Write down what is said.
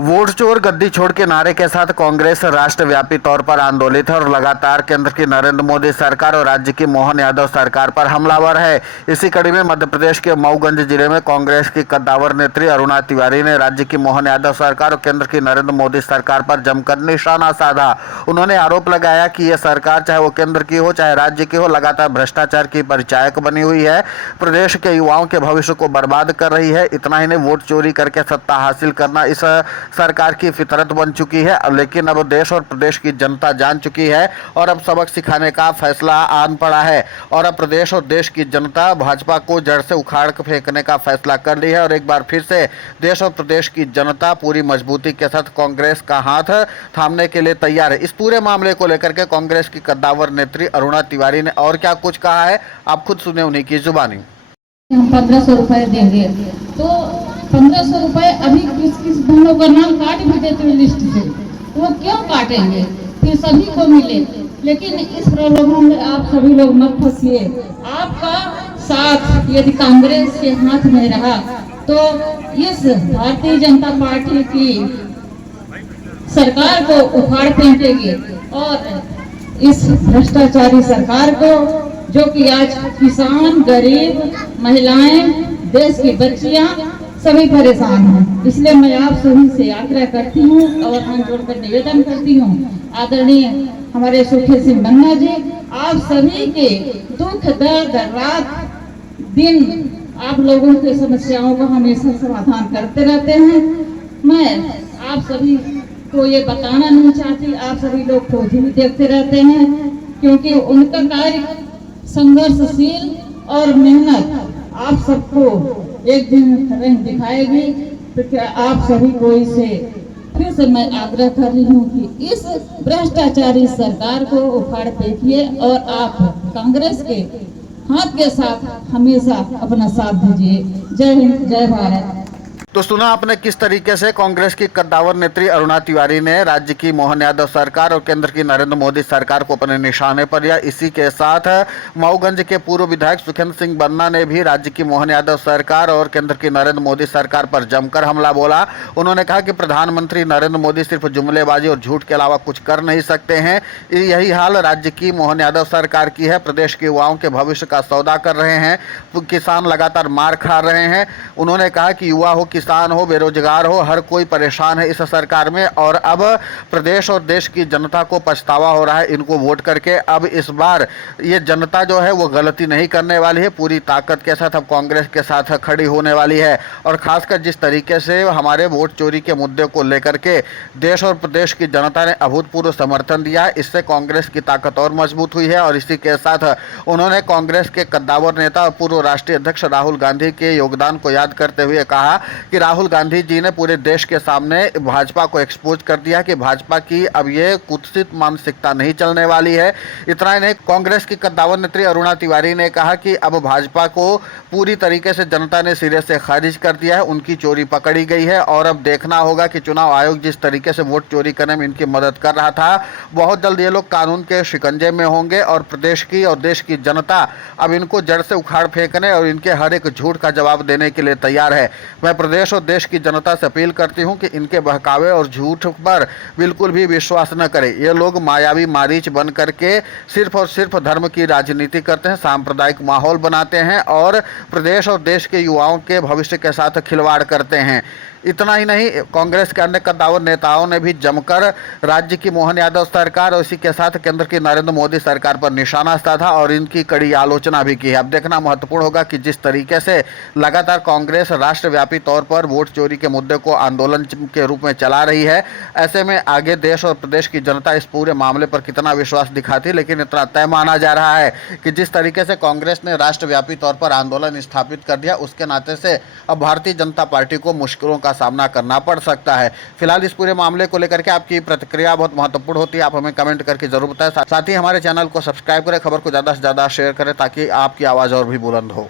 Vote चोर गद्दी छोड़ के नारे के साथ कांग्रेस राष्ट्रव्यापी तौर पर आंदोलित है और लगातार केंद्र की नरेंद्र मोदी सरकार और राज्य की मोहन यादव सरकार पर हमलावर है। इसी कड़ी में मध्य प्रदेश के मऊगंज जिले में कांग्रेस की कद्दावर नेत्री अरुणा तिवारी ने राज्य की मोहन यादव सरकार और केंद्र की नरेंद्र मोदी सरकार पर जमकर निशाना साधा। उन्होंने आरोप लगाया कि यह सरकार चाहे वो केंद्र की हो चाहे राज्य की हो, लगातार भ्रष्टाचार की परिचायक बनी हुई है, प्रदेश के युवाओं के भविष्य को बर्बाद कर रही है। इतना ही नहीं, वोट चोरी करके सत्ता हासिल करना इस सरकार की फितरत बन चुकी है, लेकिन अब देश और प्रदेश की जनता जान चुकी है और अब सबक सिखाने का फैसला आन पड़ा है और अब प्रदेश और देश की जनता भाजपा को जड़ से उखाड़ कर फेंकने का फैसला कर ली है और एक बार फिर से देश और प्रदेश की जनता पूरी मजबूती के साथ कांग्रेस का हाथ थामने के लिए तैयार है। इस पूरे मामले को लेकर के कांग्रेस की कद्दावर नेत्री अरुणा तिवारी ने और क्या कुछ कहा है, आप खुद सुने उन्हीं की जुबानी। हम 1500 रुपए देंगे तो 1500 रुपए अभी किस किस बहनों का नाम काट भी देते हैं लिस्ट से, तो वो क्यों काटेंगे, फिर सभी को मिले। लेकिन इस प्रलोभन में आप सभी लोग मत फंसिए। आपका साथ यदि कांग्रेस के हाथ में रहा तो इस भारतीय जनता पार्टी की सरकार को उखाड़ फेंकेगी और इस भ्रष्टाचारी सरकार को, जो कि आज किसान, गरीब, महिलाएं, देश की बच्चियां सभी परेशान हैं। इसलिए मैं आप सभी से आग्रह करती हूँ और हाथ जोड़कर निवेदन करती हूँ, आदरणीय हमारे सुखे सिंह बन्ना जी, आप सभी के दुख दर्द रात दिन आप लोगों की समस्याओं का हमेशा समाधान करते रहते हैं। मैं आप सभी को ये बताना नहीं चाहती, आप सभी लोग खोज भी देखते रहते हैं, क्योंकि उनका कार्य संघर्षशील और मेहनत आप सबको एक दिन रंग दिखाएगी। तो क्या आप सभी को इसे फिर से मैं आग्रह कर रही हूँ कि इस भ्रष्टाचारी सरकार को उखाड़ फेंकिए और आप कांग्रेस के हाथ के साथ हमेशा अपना साथ दीजिए। जय हिंद, जय भारत। तो सुना आपने किस तरीके से कांग्रेस की कद्दावर नेत्री अरुणा तिवारी ने राज्य की मोहन यादव सरकार और केंद्र की नरेंद्र मोदी सरकार को अपने निशाने पर लिया। इसी के साथ मऊगंज के पूर्व विधायक सुखेंद्र सिंह बन्ना ने भी राज्य की मोहन यादव सरकार और केंद्र की नरेंद्र मोदी सरकार पर जमकर हमला बोला। उन्होंने कहा कि प्रधानमंत्री नरेंद्र मोदी सिर्फ जुमलेबाजी और झूठ के अलावा कुछ कर नहीं सकते हैं। यही हाल राज्य की मोहन यादव सरकार की है। प्रदेश के युवाओं के भविष्य का सौदा कर रहे हैं, किसान लगातार मार खा रहे हैं। उन्होंने कहा कि युवा हो, किसान हो, बेरोजगार हो, हर कोई परेशान है इस सरकार में और अब प्रदेश और देश की जनता को पछतावा हो रहा है इनको वोट करके। अब इस बार ये जनता जो है वो गलती नहीं करने वाली है, पूरी ताकत के साथ अब कांग्रेस के साथ खड़ी होने वाली है। और खासकर जिस तरीके से हमारे वोट चोरी के मुद्दे को लेकर के देश और प्रदेश की जनता ने अभूतपूर्व समर्थन दिया है, इससे कांग्रेस की ताकत और मजबूत हुई है। और इसी के साथ उन्होंने कांग्रेस के कद्दावर नेता और पूर्व राष्ट्रीय अध्यक्ष राहुल गांधी के योगदान को याद करते हुए कहा कि राहुल गांधी जी ने पूरे देश के सामने भाजपा को एक्सपोज कर दिया कि भाजपा की अब ये कुत्सित मानसिकता नहीं चलने वाली है। इतना ही नहीं, कांग्रेस की कद्दावर नेत्री अरुणा तिवारी ने कहा कि अब भाजपा को पूरी तरीके से जनता ने सिरे से खारिज कर दिया है, उनकी चोरी पकड़ी गई है और अब देखना होगा कि चुनाव आयोग जिस तरीके से वोट चोरी करने में इनकी मदद कर रहा था, बहुत जल्द ये लोग कानून के शिकंजे में होंगे और प्रदेश की और देश की जनता अब इनको जड़ से उखाड़ फेंकने और इनके हर एक झूठ का जवाब देने के लिए तैयार है। मैं प्रदेश और देश की जनता से अपील करती हूं कि इनके बहकावे और झूठ पर बिल्कुल भी विश्वास न करें। ये लोग मायावी मारीच बन करके सिर्फ और सिर्फ धर्म की राजनीति करते हैं, सांप्रदायिक माहौल बनाते हैं और प्रदेश और देश के युवाओं के भविष्य के साथ खिलवाड़ करते हैं। इतना ही नहीं, कांग्रेस के अन्य कद्दावर नेताओं ने भी जमकर राज्य की मोहन यादव सरकार और इसी के साथ केंद्र की नरेंद्र मोदी सरकार पर निशाना साधा और इनकी कड़ी आलोचना भी की है। अब देखना महत्वपूर्ण होगा कि जिस तरीके से लगातार कांग्रेस राष्ट्रव्यापी तौर पर वोट चोरी के मुद्दे को आंदोलन के रूप में चला रही है, ऐसे में आगे देश और प्रदेश की जनता इस पूरे मामले पर कितना विश्वास दिखाती। लेकिन इतना तय माना जा रहा है कि जिस तरीके से कांग्रेस ने राष्ट्रव्यापी तौर पर आंदोलन स्थापित कर दिया, उसके नाते से अब भारतीय जनता पार्टी को मुश्किलों का सामना करना पड़ सकता है। फिलहाल इस पूरे मामले को लेकर के आपकी प्रतिक्रिया बहुत महत्वपूर्ण होती है, आप हमें कमेंट करके जरूर बताएं। साथ ही हमारे चैनल को सब्सक्राइब करें, खबर को ज़्यादा से ज़्यादा शेयर करें ताकि आपकी आवाज़ और भी बुलंद हो।